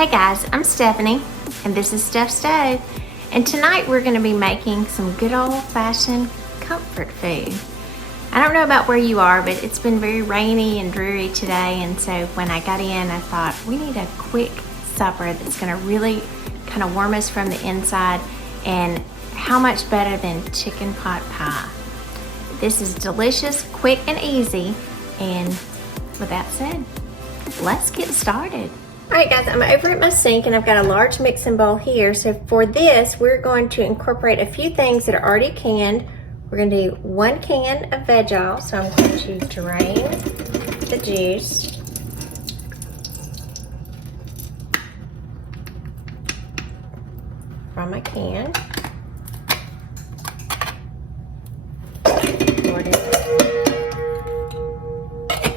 Hey guys, I'm Stephanie, and this is Steph Stove, and tonight we're going to be making some good old-fashioned comfort food. I don't know about where you are, but it's been very rainy and dreary today, and so when I got in, I thought we need a quick supper that's going to really kind of warm us from the inside, and how much better than chicken pot pie. This is delicious, quick, and easy, and with that said, let's get started. All right guys, I'm over at my sink and I've got a large mixing bowl here. So for this, we're going to incorporate a few things that are already canned. We're going to do 1 can of Veg-all. So I'm going to drain the juice. From my can.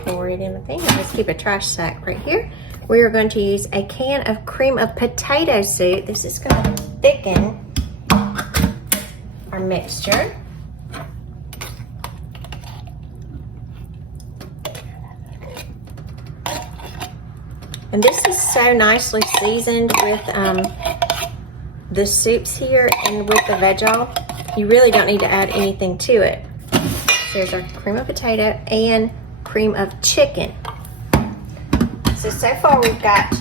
Pour it in the thing. Let's keep a trash sack right here. We are going to use a can of cream of potato soup. This is going to thicken our mixture. And this is so nicely seasoned with the soups here and with the Veg-all. You really don't need to add anything to it. So there's our cream of potato and cream of chicken. So far we've got,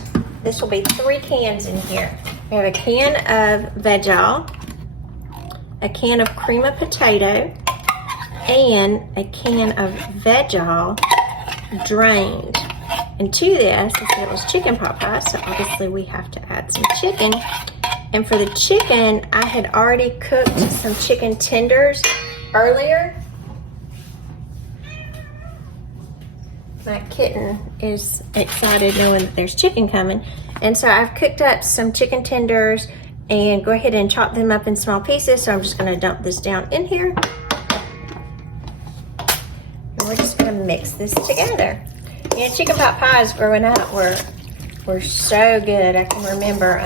this will be 3 cans in here. We have a can of Veg-all, a can of cream of potato, and a can of Veg-all drained. And to this, I said it was chicken pot pie, so obviously we have to add some chicken. And for the chicken, I had already cooked some chicken tenders earlier. My kitten is excited knowing that there's chicken coming. And so I've cooked up some chicken tenders and go ahead and chop them up in small pieces. So I'm just gonna dump this down in here. And we're just gonna mix this together. You know, chicken pot pies growing up were so good. I can remember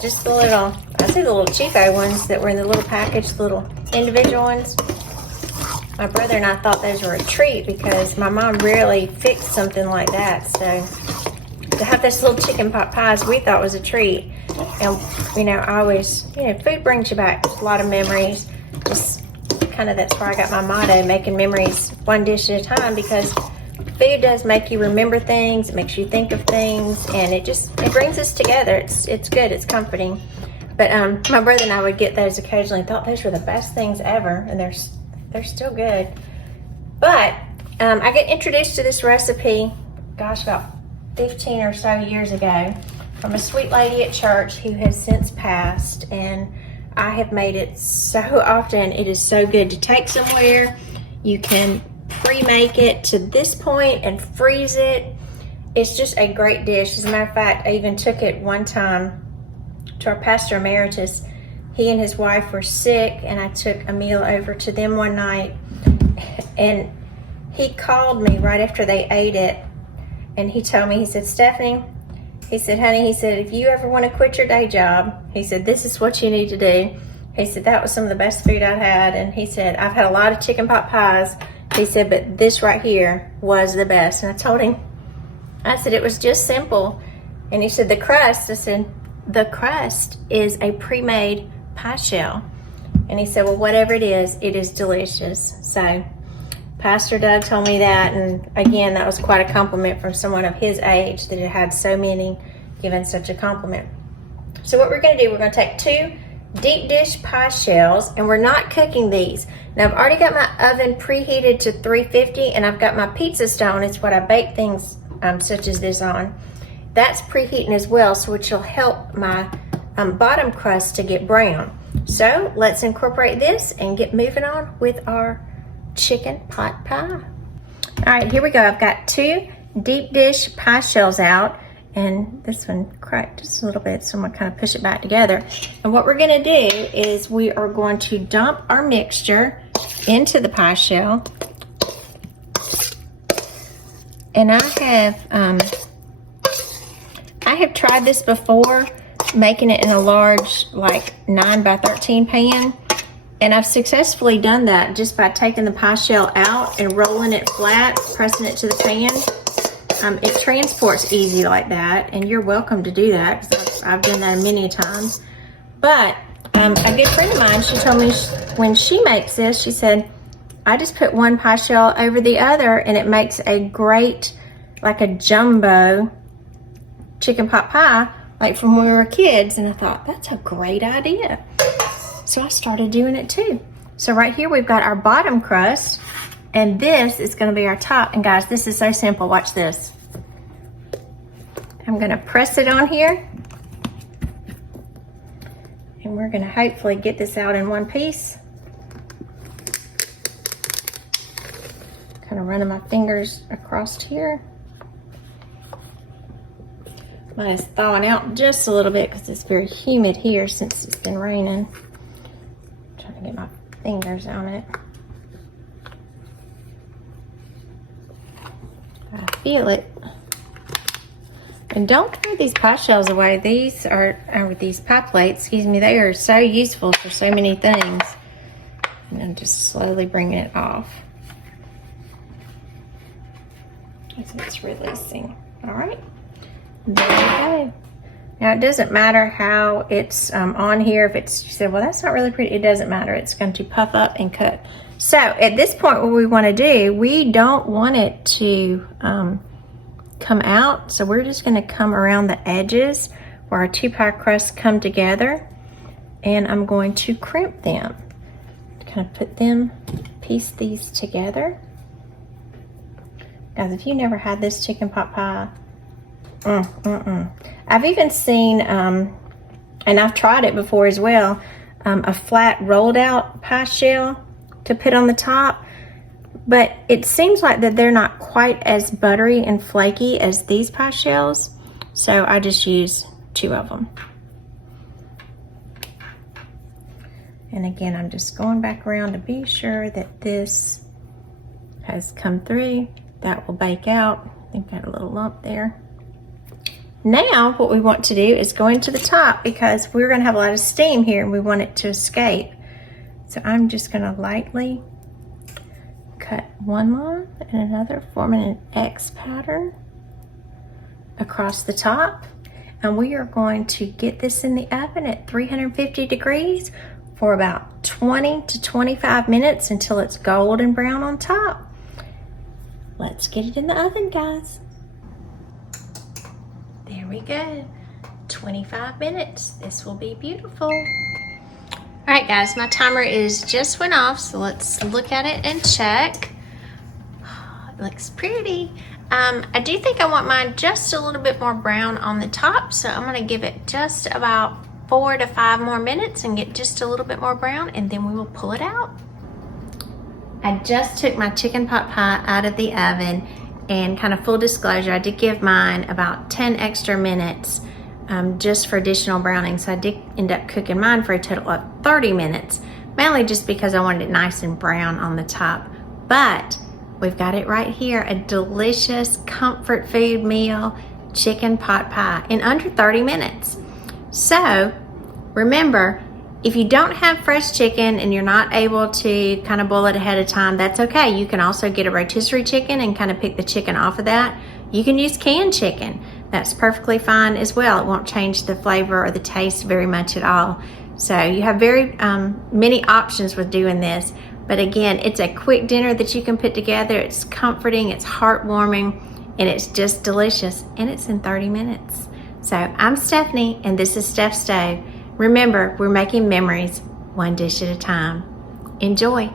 just the little, I say the little cheapo ones that were in the little package, the little individual ones. My brother and I thought those were a treat because my mom rarely fixed something like that. So to have this little chicken pot pies, we thought was a treat. And you know, I always, you know, food brings you back a lot of memories. Just kind of, that's where I got my motto, making memories one dish at a time, because food does make you remember things. It makes you think of things, and it brings us together. It's good. It's comforting. But my brother and I would get those occasionally. Thought those were the best things ever, and they're still good. But I got introduced to this recipe, gosh, about 15 or so years ago from a sweet lady at church who has since passed, and I have made it so often. It is so good to take somewhere. You can pre-make it to this point and freeze it. It's just a great dish. As a matter of fact, I even took it one time to our pastor emeritus. He and his wife were sick, and I took a meal over to them one night, and he called me right after they ate it, and he told me, he said, Stephanie, he said, honey, he said, if you ever want to quit your day job, he said, this is what you need to do. He said, that was some of the best food I've had. And he said, I've had a lot of chicken pot pies. He said, but this right here was the best. And I told him, I said, it was just simple. And he said, the crust, I said, the crust is a pre-made pie shell. And he said, well, whatever it is delicious. So Pastor Doug told me that, and again, that was quite a compliment from someone of his age that had so many given such a compliment. So what we're going to do, we're going to take 2 deep dish pie shells, and we're not cooking these. Now I've already got my oven preheated to 350, and I've got my pizza stone. It's what I bake things such as this on. That's preheating as well, so which will help my bottom crust to get brown. So let's incorporate this and get moving on with our chicken pot pie. All right, here we go. I've got 2 deep dish pie shells out, and this one cracked just a little bit, so I'm gonna kind of push it back together. And what we're gonna do is we are going to dump our mixture into the pie shell. And I have tried this before, making it in a large, like 9 by 13 pan. And I've successfully done that just by taking the pie shell out and rolling it flat, pressing it to the pan. it transports easy like that, and you're welcome to do that because I've done that many times. But a good friend of mine, she told me when she makes this, she said, I just put one pie shell over the other and it makes a great, like a jumbo chicken pot pie, like from when we were kids. And I thought, that's a great idea. So I started doing it too. So right here we've got our bottom crust, and this is gonna be our top. And guys, this is so simple, watch this. I'm gonna press it on here, and we're gonna hopefully get this out in one piece. Kind of running my fingers across here. Mine is thawing out just a little bit because it's very humid here since it's been raining. I'm trying to get my fingers on it. I feel it. And don't throw these pie shells away. These are, or these pie plates, excuse me, they are so useful for so many things. And I'm just slowly bringing it off as it's releasing. All right, there we go. Now it doesn't matter how it's on here. If it's, you said, well, that's not really pretty. It doesn't matter. It's going to puff up and cook. So at this point, what we want to do, we don't want it to come out. So we're just going to come around the edges where our two pie crusts come together, and I'm going to crimp them. Kind of put them, piece these together. Guys, if you never had this chicken pot pie, I've even seen, and I've tried it before as well, a flat rolled out pie shell to put on the top, but it seems like that they're not quite as buttery and flaky as these pie shells, so I just use 2 of them. And again, I'm just going back around to be sure that this has come through. That will bake out. I think I got a little lump there. Now what we want to do is go into the top because we're going to have a lot of steam here and we want it to escape. So I'm just going to lightly cut one line and another, forming an X pattern across the top. And we are going to get this in the oven at 350 degrees for about 20 to 25 minutes until it's golden brown on top. Let's get it in the oven, guys. There we go. 25 minutes. This will be beautiful. All right, guys, my timer is just went off, so let's look at it and check. It looks pretty. I do think I want mine just a little bit more brown on the top, so I'm gonna give it just about 4 to 5 more minutes and get just a little bit more brown, and then we will pull it out. I just took my chicken pot pie out of the oven, and kind of full disclosure, I did give mine about 10 extra minutes just for additional browning. So I did end up cooking mine for a total of 30 minutes, mainly just because I wanted it nice and brown on the top. But we've got it right here, a delicious comfort food meal, chicken pot pie in under 30 minutes. So remember, if you don't have fresh chicken and you're not able to kind of boil it ahead of time, that's okay. You can also get a rotisserie chicken and kind of pick the chicken off of that. You can use canned chicken. That's perfectly fine as well. It won't change the flavor or the taste very much at all. So you have very many options with doing this. But again, it's a quick dinner that you can put together. It's comforting, it's heartwarming, and it's just delicious. And it's in 30 minutes. So I'm Stephanie, and this is Steph Stove. Remember, we're making memories one dish at a time. Enjoy.